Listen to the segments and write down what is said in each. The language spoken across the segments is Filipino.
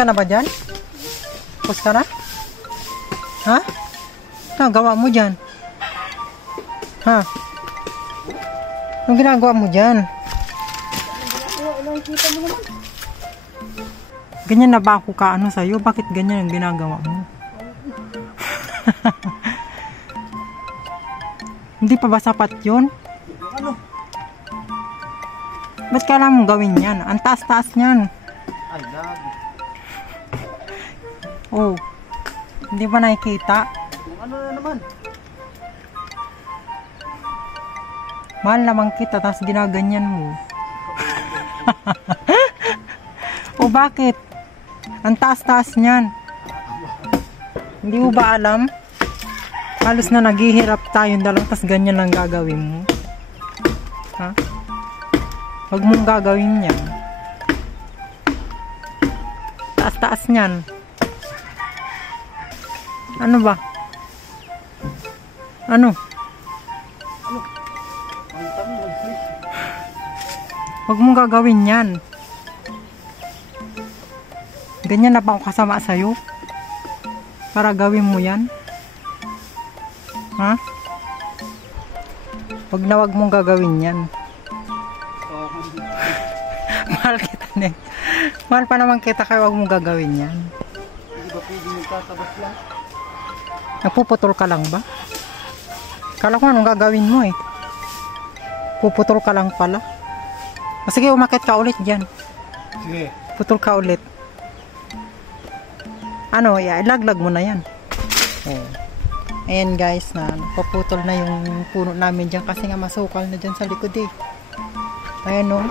ka na ba dyan? Tapos ka na? Ha? Ano gawa mo dyan? Ha? Anong ginagawa mo dyan? Ganyan na ba ako kaano sa'yo? Bakit ganyan ang ginagawa mo? Hindi pa ba sapat yun? Ano? Ba't kailangan mong gawin yan? Ang taas-taas niyan. Ay, lagi. Oh, hindi ba nakikita? Ano na naman? Mahal naman kita, tapos ginaganyan mo. O bakit? Ang taas-taas niyan. Hindi mo ba alam? Halos na naghihirap tayong dalawa, tapos ganyan lang gagawin mo. Ha? Huwag mong gagawin yan. Taas-taas niyan. Ano ba? Ano? Huwag mong gagawin yan. Ganyan na ba ako kasama sa'yo? Para gawin mo yan? Ha? Huwag mong gagawin yan. Mahal kita na. Mahal pa naman kita kaya huwag mong gagawin yan. Hindi ba pwede magtatabas lang? Nagpuputol ka lang ba? Kala ko anong gagawin mo eh. Puputol ka lang pala. Sige, umakit ka ulit dyan. Sige. Putol ka ulit. Ano, ilaglag mo na yan. Oh. Ayan guys, na napaputol na yung puno namin dyan kasi nga masukal na dyan sa likod eh. Ayan o.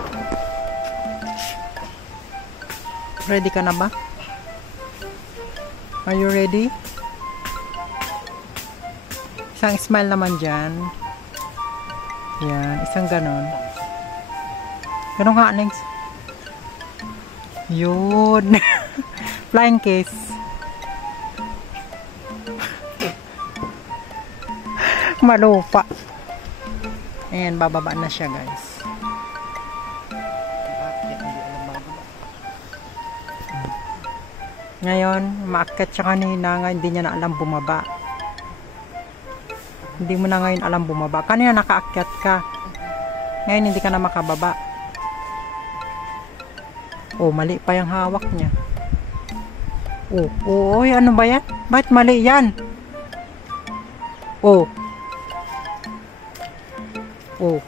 Ready ka na ba? Are you ready? Isang smile naman dyan. Yan, isang ganon. Ganon ka, next. Yun. Flying kiss. Malupa. Ayan, bababa na siya guys. Ngayon, maakyat siya kanina. Ngayon, hindi niya na alam bumaba. Hindi mo na ngayon alam bumaba. Kanina nakaakyat ka. Ngayon, hindi ka na makababa. Oh, mali pa yung hawak niya. Oh, oy, ano ba yan? Bakit mali yan? Oh. Oh.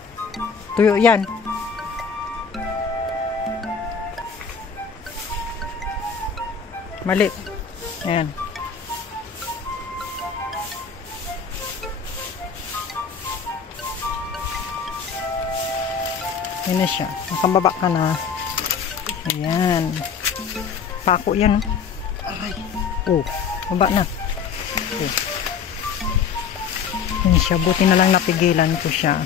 Tuyo yan. Mali. Ayan. Ayan na siya. Nakababa ka na. Ayan. Pako yan. Oh. Baba na. Oh. Ayan siya. Buti na lang napigilan ko siya.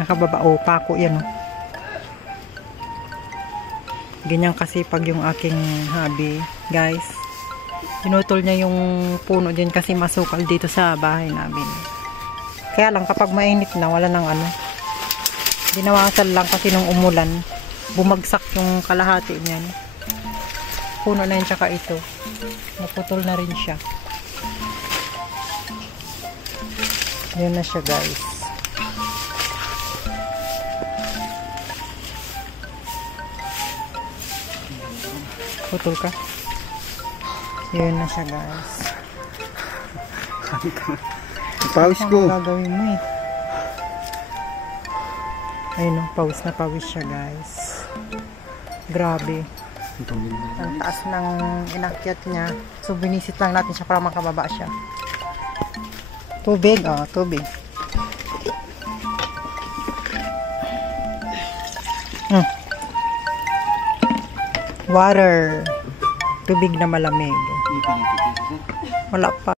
Nakababa. Oh. Pako yan. Oh. Ganyan kasi pag yung aking hubby, guys, pinutol niya yung puno din kasi masukal dito sa bahay namin. Kaya lang kapag mainit na, wala nang ano. Binawasan lang kasi nung umulan, bumagsak yung kalahati niyan. Puno na yun tsaka ito. Naputol na rin siya. Yun na siya guys. Putol ka. Yun na siya guys. Pawis ko. Ano gagawin mo eh? Ayun o, pawis na pawis siya guys. Grabe. Ang taas ng inakyat niya. So binisit lang natin siya para makababa siya. Tubig, oh, tubig. Water. Tubig na malamig. Wala pa.